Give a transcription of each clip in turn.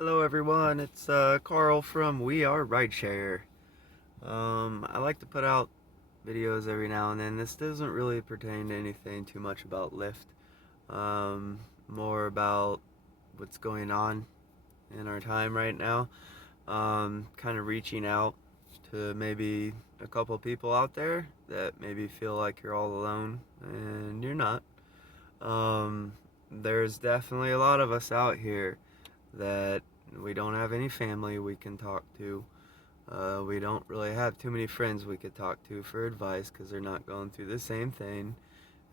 Hello everyone, it's Carl from We Are Rideshare. I like to put out videos every now and then. This doesn't really pertain to anything too much about Lyft. More about what's going on in our time right now. Kind of reaching out to maybe a couple people out there that maybe feel like you're all alone, and you're not. Um, there's definitely a lot of us out here that we don't have any family we can talk to. We don't really have too many friends we could talk to for advice because they're not going through the same thing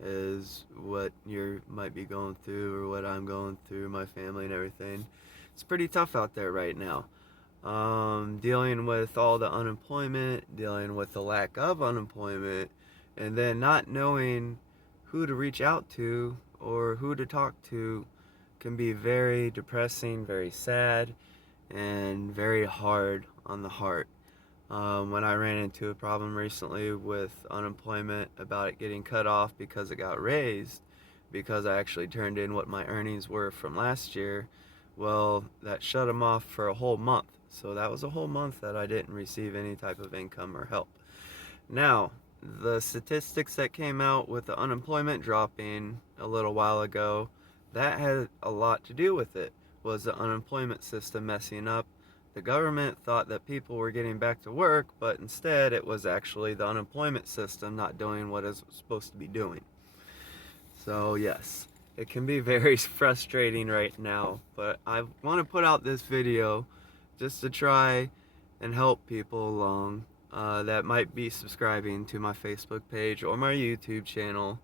as what you might be going through or what I'm going through, my family and everything. It's pretty tough out there right now. Dealing with all the unemployment, dealing with the lack of unemployment, and then not knowing who to reach out to or who to talk to can be very depressing, very sad, and very hard on the heart. When I ran into a problem recently with unemployment about it getting cut off because it got raised, because I actually turned in what my earnings were from last year, well, that shut them off for a whole month. So that was a whole month that I didn't receive any type of income or help. Now, the statistics that came out with the unemployment dropping a little while ago, that had a lot to do with it. Was the unemployment system messing up? The government thought that people were getting back to work, but instead it was actually the unemployment system not doing what it's supposed to be doing. So, yes, it can be very frustrating right now, but I want to put out this video just to try and help people along that might be subscribing to my Facebook page or my YouTube channel,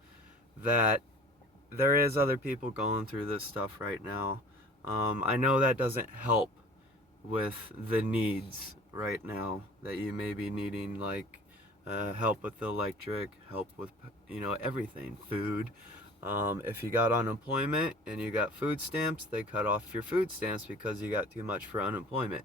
that there is other people going through this stuff right now. I know that doesn't help with the needs right now that you may be needing, like help with the electric, help with everything, food. If you got unemployment and you got food stamps, they cut off your food stamps because you got too much for unemployment.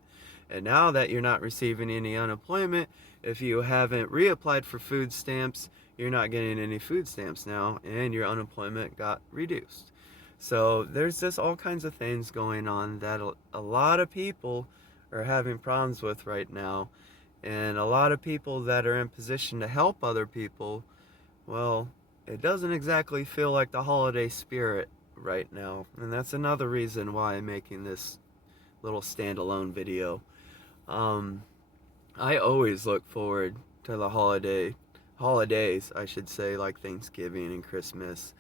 And now that you're not receiving any unemployment, if you haven't reapplied for food stamps, you're not getting any food stamps now, and your unemployment got reduced. So there's just all kinds of things going on that a lot of people are having problems with right now. And a lot of people that are in position to help other people, well, it doesn't exactly feel like the holiday spirit right now. And that's another reason why I'm making this little standalone video. Um, I always look forward to the holidays, I should say, like Thanksgiving and Christmas.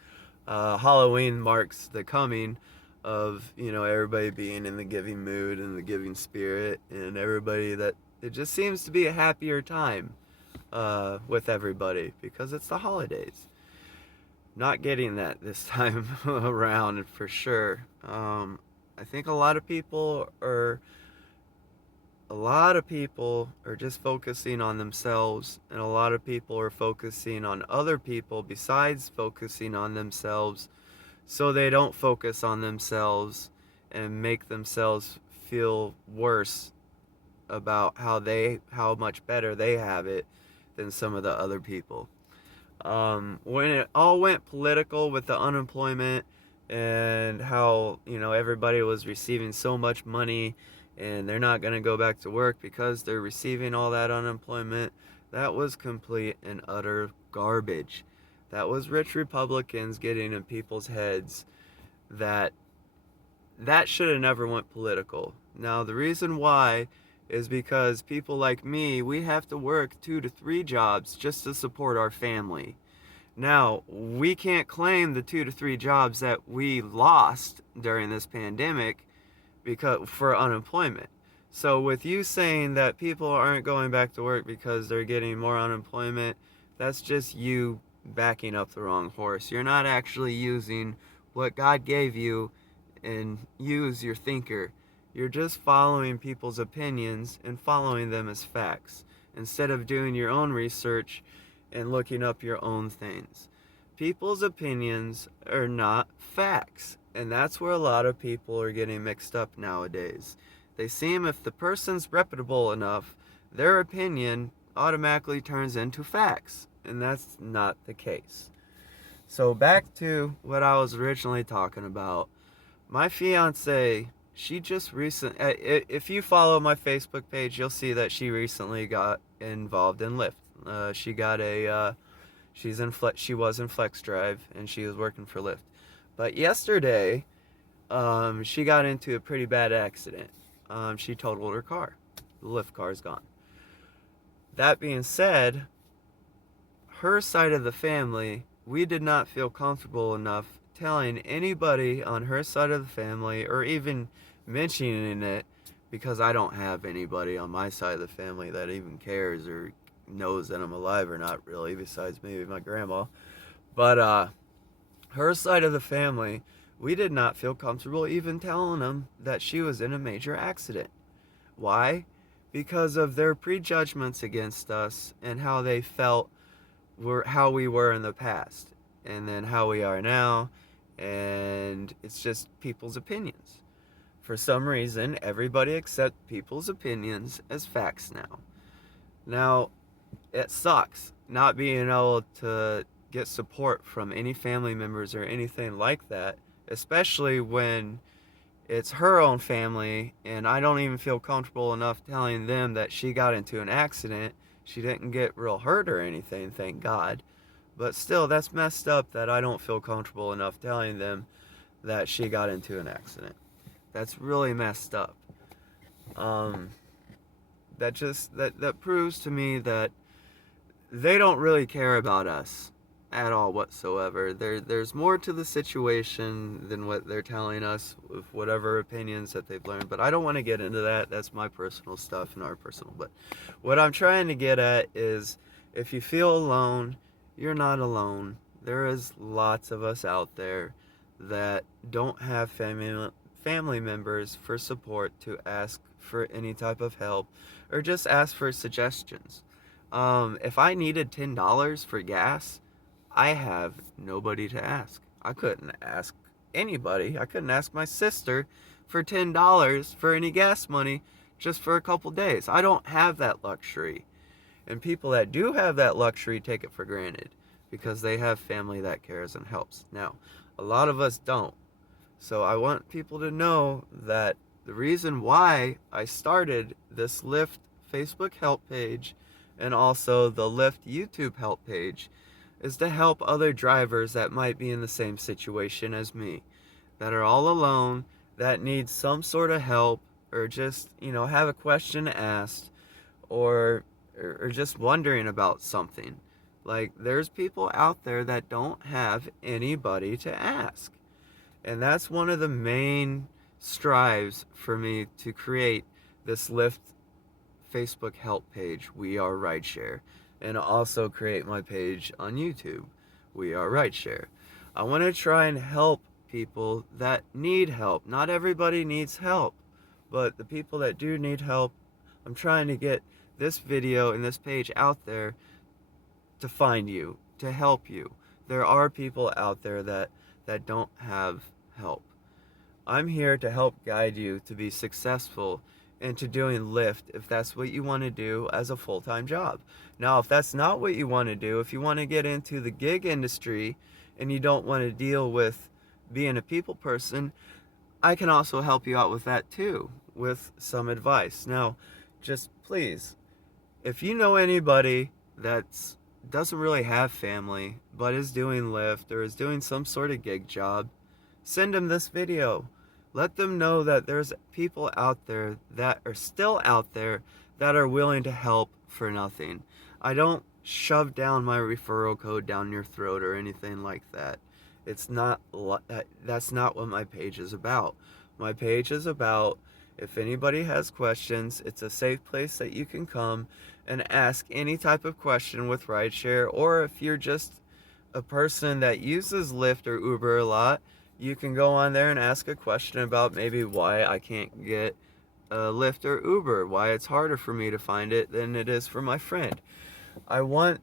Halloween marks the coming of, everybody being in the giving mood and the giving spirit, and everybody that it just seems to be a happier time with everybody because it's the holidays. Not getting that this time around for sure. I think a lot of people are just focusing on themselves, and a lot of people are focusing on other people besides focusing on themselves, so they don't focus on themselves and make themselves feel worse about how much better they have it than some of the other people. When it all went political with the unemployment and how, everybody was receiving so much money and they're not going to go back to work because they're receiving all that unemployment, that was complete and utter garbage. That was rich Republicans getting in people's heads that should have never went political. Now, the reason why is because people like me, we have to work 2 to 3 jobs just to support our family. Now, we can't claim the 2 to 3 jobs that we lost during this pandemic because for unemployment. So with you saying that people aren't going back to work because they're getting more unemployment, that's just you backing up the wrong horse. You're not actually using what God gave you and use your thinker. You're just following people's opinions and following them as facts instead of doing your own research and looking up your own things. People's opinions are not facts, and that's where a lot of people are getting mixed up nowadays. They seem if the person's reputable enough, their opinion automatically turns into facts, and that's not the case. So back to what I was originally talking about. My fiance, she just if you follow my Facebook page, you'll see that she recently got involved in Lyft. She got she was in Flex Drive and she was working for Lyft. But yesterday, she got into a pretty bad accident. She totaled her car. The Lyft car is gone. That being said, her side of the family, we did not feel comfortable enough telling anybody on her side of the family or even mentioning it, because I don't have anybody on my side of the family that even cares or knows that I'm alive or not, really, besides maybe my grandma. But her side of the family, we did not feel comfortable even telling them that she was in a major accident. Why? Because of their prejudgments against us and how they felt how we were in the past, and then how we are now, and it's just people's opinions. For some reason, everybody accepts people's opinions as facts now. Now, it sucks not being able to get support from any family members or anything like that, especially when it's her own family, and I don't even feel comfortable enough telling them that she got into an accident. She didn't get real hurt or anything, thank God. But still, that's messed up that I don't feel comfortable enough telling them that she got into an accident. That's really messed up. That proves to me that they don't really care about us at all whatsoever. There's more to the situation than what they're telling us with whatever opinions that they've learned. But I don't want to get into that. That's my personal stuff and our personal. But what I'm trying to get at is, if you feel alone, you're not alone. There is lots of us out there that don't have family members for support to ask for any type of help or just ask for suggestions. If I needed $10 for gas, I have nobody to ask. I couldn't ask anybody. I couldn't ask my sister for $10 for any gas money just for a couple days. I don't have that luxury. And people that do have that luxury take it for granted because they have family that cares and helps. Now, a lot of us don't. So I want people to know that the reason why I started this Lyft Facebook help page and also the Lyft YouTube help page is to help other drivers that might be in the same situation as me, that are all alone, that need some sort of help, or just, have a question asked, or just wondering about something. Like, there's people out there that don't have anybody to ask. And that's one of the main strives for me to create this Lyft Facebook help page, We Are Rideshare, and also create my page on YouTube, We Are Rideshare. I want to try and help people that need help. Not everybody needs help, but the people that do need help, I'm trying to get this video and this page out there to find you, to help you. There are people out there that don't have help. I'm here to help guide you to be successful into doing Lyft if that's what you want to do as a full-time job. Now, if that's not what you want to do, if you want to get into the gig industry and you don't want to deal with being a people person, I can also help you out with that too, with some advice. Now, just please, if you know anybody that doesn't really have family but is doing Lyft or is doing some sort of gig job, send them this video. Let them know that there's people out there that are still out there that are willing to help for nothing. I don't shove down my referral code down your throat or anything like that. It's not, that's not what my page is about. My page is about, if anybody has questions, it's a safe place that you can come and ask any type of question with rideshare, or if you're just a person that uses Lyft or Uber a lot, you can go on there and ask a question about maybe why I can't get Lyft or Uber, why it's harder for me to find it than it is for my friend. I want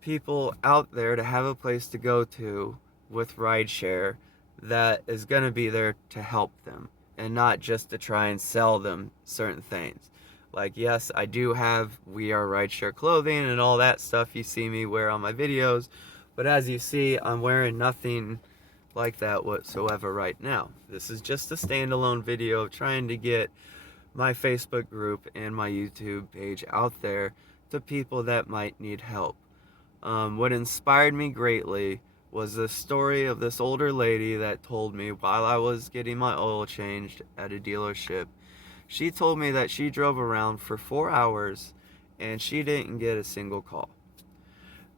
people out there to have a place to go to with rideshare that is going to be there to help them and not just to try and sell them certain things. Like, yes, I do have We Are Rideshare clothing and all that stuff you see me wear on my videos, but as you see, I'm wearing nothing like that whatsoever right now. This is just a standalone video of trying to get my Facebook group and my YouTube page out there to people that might need help. What inspired me greatly was the story of this older lady that told me while I was getting my oil changed at a dealership. She told me that she drove around for 4 hours and she didn't get a single call.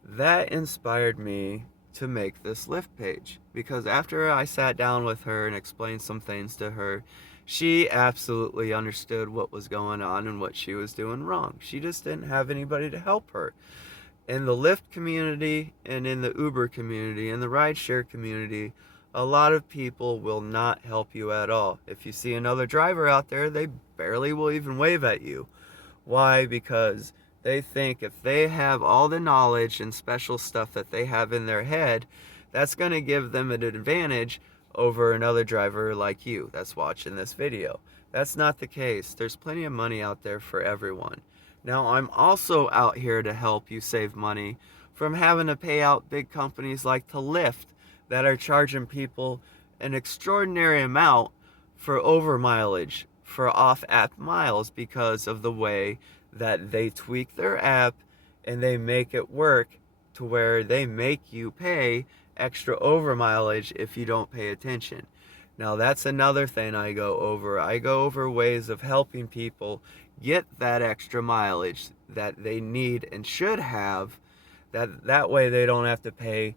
That inspired me to make this Lyft page, because after I sat down with her and explained some things to her, she absolutely understood what was going on and what she was doing wrong. She just didn't have anybody to help her. In the Lyft community and in the Uber community and the rideshare community, a lot of people will not help you at all. If you see another driver out there, they barely will even wave at you. Why? Because they think if they have all the knowledge and special stuff that they have in their head, that's going to give them an advantage over another driver like you that's watching this video. That's not the case. There's plenty of money out there for everyone. Now, I'm also out here to help you save money from having to pay out big companies like the Lyft that are charging people an extraordinary amount for over mileage, for off-app miles, because of the way that they tweak their app and they make it work to where they make you pay extra over mileage if you don't pay attention. Now, that's another thing I go over. I go over ways of helping people get that extra mileage that they need and should have. That way they don't have to pay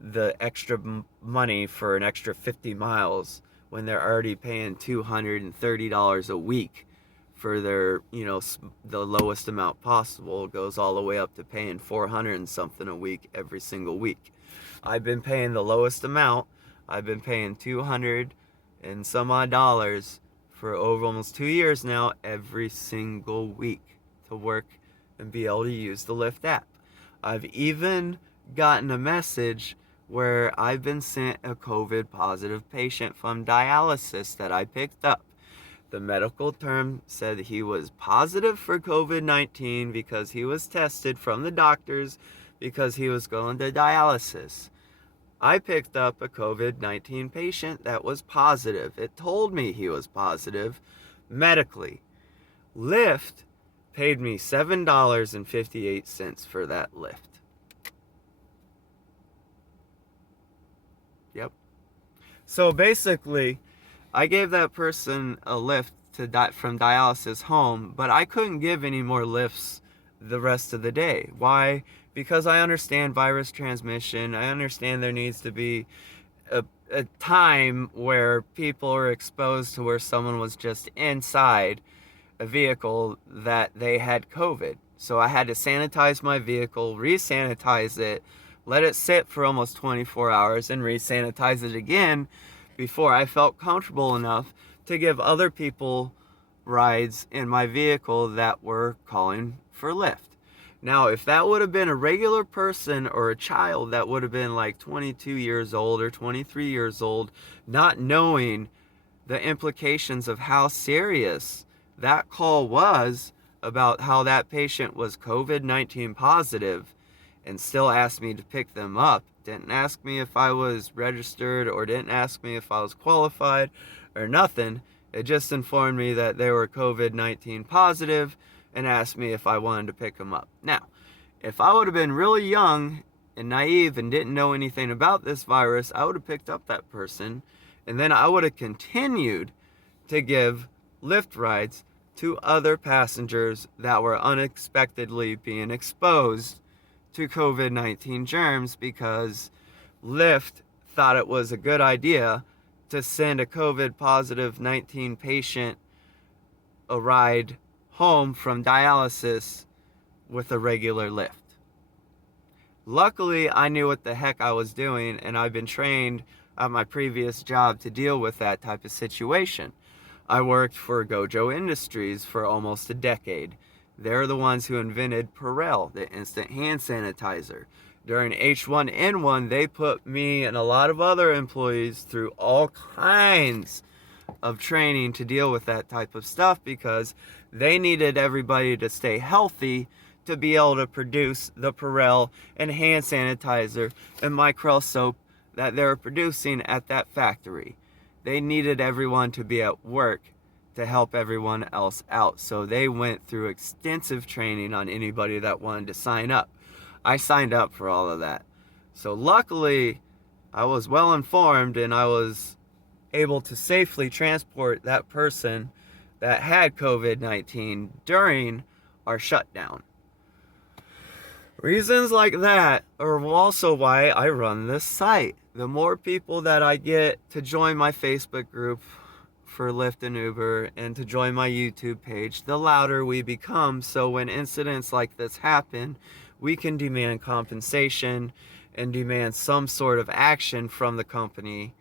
the extra money for an extra 50 miles when they're already paying $230 a week for their, the lowest amount possible. It goes all the way up to paying 400 and something a week every single week. I've been paying the lowest amount. I've been paying 200 and some odd dollars for over almost 2 years now, every single week, to work and be able to use the Lyft app. I've even gotten a message where I've been sent a COVID positive patient from dialysis that I picked up. The medical term said he was positive for COVID-19 because he was tested from the doctors because he was going to dialysis. I picked up a COVID-19 patient that was positive. It told me he was positive medically. Lyft paid me $7.58 for that Lyft. Yep. So basically, I gave that person a Lyft from dialysis home, but I couldn't give any more Lyfts the rest of the day. Why? Because I understand virus transmission. I understand there needs to be a time where people are exposed to where someone was just inside a vehicle that they had COVID. So I had to sanitize my vehicle, re-sanitize it, let it sit for almost 24 hours, and re-sanitize it again before I felt comfortable enough to give other people rides in my vehicle that were calling for Lyft. Now, if that would have been a regular person or a child that would have been like 22 years old or 23 years old, not knowing the implications of how serious that call was about how that patient was COVID-19 positive, and still asked me to pick them up, didn't ask me if I was registered or didn't ask me if I was qualified or nothing. It just informed me that they were COVID-19 positive and asked me if I wanted to pick them up. Now, if I would have been really young and naive and didn't know anything about this virus, I would have picked up that person, and then I would have continued to give Lyft rides to other passengers that were unexpectedly being exposed to COVID-19 germs, because Lyft thought it was a good idea to send a COVID positive 19 patient a ride home from dialysis with a regular Lyft. Luckily, I knew what the heck I was doing, and I've been trained at my previous job to deal with that type of situation. I worked for Gojo Industries for almost a decade. They're the ones who invented Perel, the instant hand sanitizer. During H1N1, they put me and a lot of other employees through all kinds of training to deal with that type of stuff, because they needed everybody to stay healthy to be able to produce the Perel and hand sanitizer and Micrel soap that they were producing at that factory. They needed everyone to be at work to help everyone else out. So they went through extensive training on anybody that wanted to sign up. I signed up for all of that. So luckily, I was well informed and I was able to safely transport that person that had COVID-19 during our shutdown. Reasons like that are also why I run this site. The more people that I get to join my Facebook group for Lyft and Uber and to join my YouTube page, the louder we become. So when incidents like this happen, we can demand compensation and demand some sort of action from the company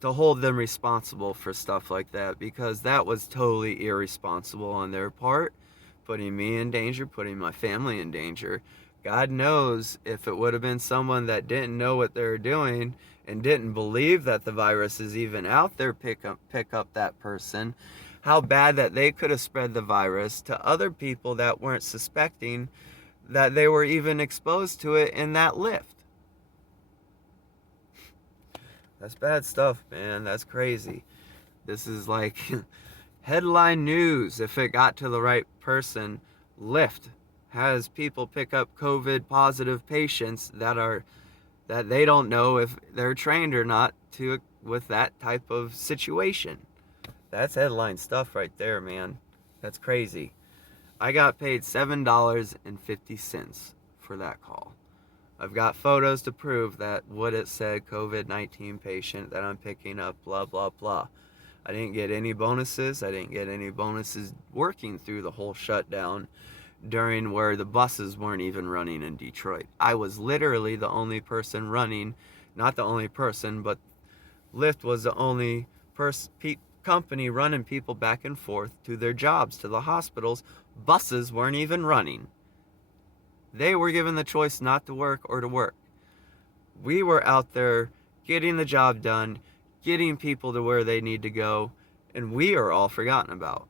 to hold them responsible for stuff like that, because that was totally irresponsible on their part, putting me in danger, putting my family in danger. God knows if it would have been someone that didn't know what they were doing and didn't believe that the virus is even out there, pick up that person, how bad that they could have spread the virus to other people that weren't suspecting that they were even exposed to it in that Lyft. That's bad stuff, man. That's crazy. This is like headline news if it got to the right person. Lyft has people pick up COVID positive patients that they don't know if they're trained or not to with that type of situation. That's headline stuff right there, man. That's crazy. I got paid $7.50 for that call. I've got photos to prove that what it said, COVID-19 patient that I'm picking up, blah, blah, blah. I didn't get any bonuses. I didn't get any bonuses working through the whole shutdown during where the buses weren't even running in Detroit. I was literally the only person running, not the only person, but Lyft was the only company running people back and forth to their jobs, to the hospitals. Buses weren't even running. They were given the choice not to work or to work. We were out there getting the job done, getting people to where they need to go, and we are all forgotten about.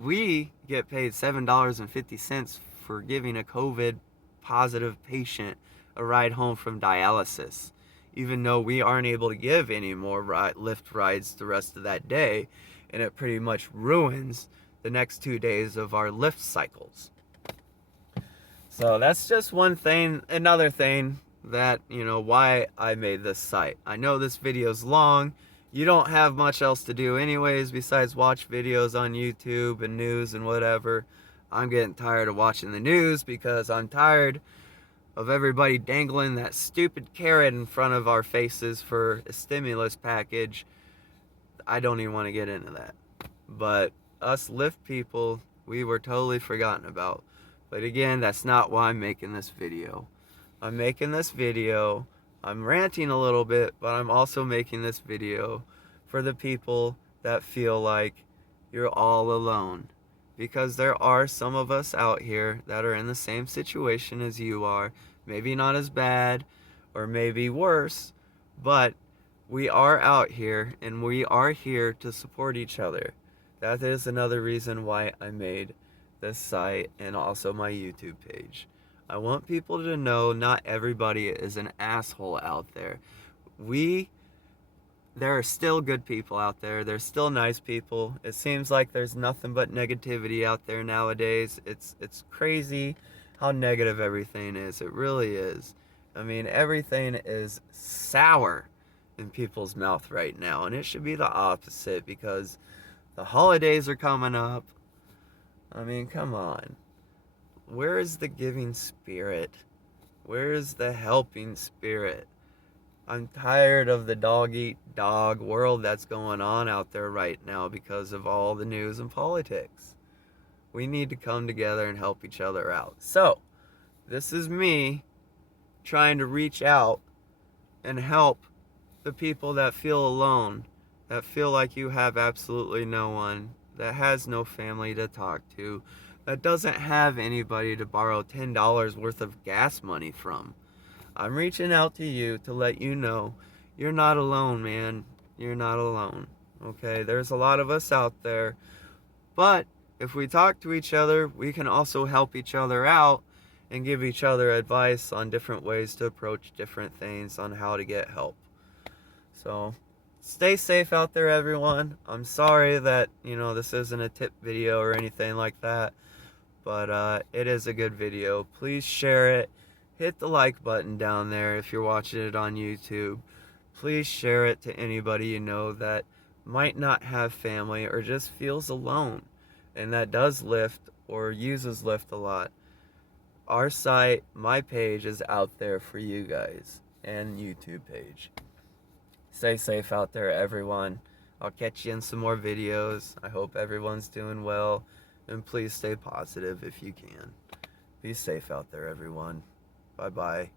We get paid $7.50 for giving a COVID positive patient a ride home from dialysis, even though we aren't able to give any more Lyft rides the rest of that day, and it pretty much ruins the next 2 days of our Lyft cycles. So that's just one thing. Another thing that, why I made this site. I know this video's long. You don't have much else to do anyways besides watch videos on YouTube and news and whatever. I'm getting tired of watching the news because I'm tired of everybody dangling that stupid carrot in front of our faces for a stimulus package. I don't even want to get into that. But us Lyft people, we were totally forgotten about. But again, that's not why I'm making this video. I'm making this video, I'm ranting a little bit, but I'm also making this video for the people that feel like you're all alone. Because there are some of us out here that are in the same situation as you are. Maybe not as bad, or maybe worse, but we are out here and we are here to support each other. That is another reason why I made this site and also my YouTube page. I want people to know not everybody is an asshole out there. There are still good people out there. There's still nice people. It seems like there's nothing but negativity out there nowadays. It's crazy how negative everything is. It really is. I mean, everything is sour in people's mouth right now, and it should be the opposite because the holidays are coming up. I mean, come on. Where is the giving spirit? Where is the helping spirit? I'm tired of the dog-eat-dog world that's going on out there right now because of all the news and politics. We need to come together and help each other out. So, this is me trying to reach out and help the people that feel alone, that feel like you have absolutely no one, that has no family to talk to, that doesn't have anybody to borrow $10 worth of gas money from. I'm reaching out to you to let you know you're not alone, man. You're not alone. Okay, there's a lot of us out there, but if we talk to each other, we can also help each other out and give each other advice on different ways to approach different things on how to get help. So stay safe out there, everyone. I'm sorry that, this isn't a tip video or anything like that, but it is a good video. Please share it. Hit the like button down there if you're watching it on YouTube. Please share it to anybody you know that might not have family or just feels alone and that does Lyft or uses Lyft a lot. Our site, my page, is out there for you guys, and YouTube page. Stay safe out there, everyone. I'll catch you in some more videos. I hope everyone's doing well, and please stay positive if you can. Be safe out there, everyone. Bye-bye.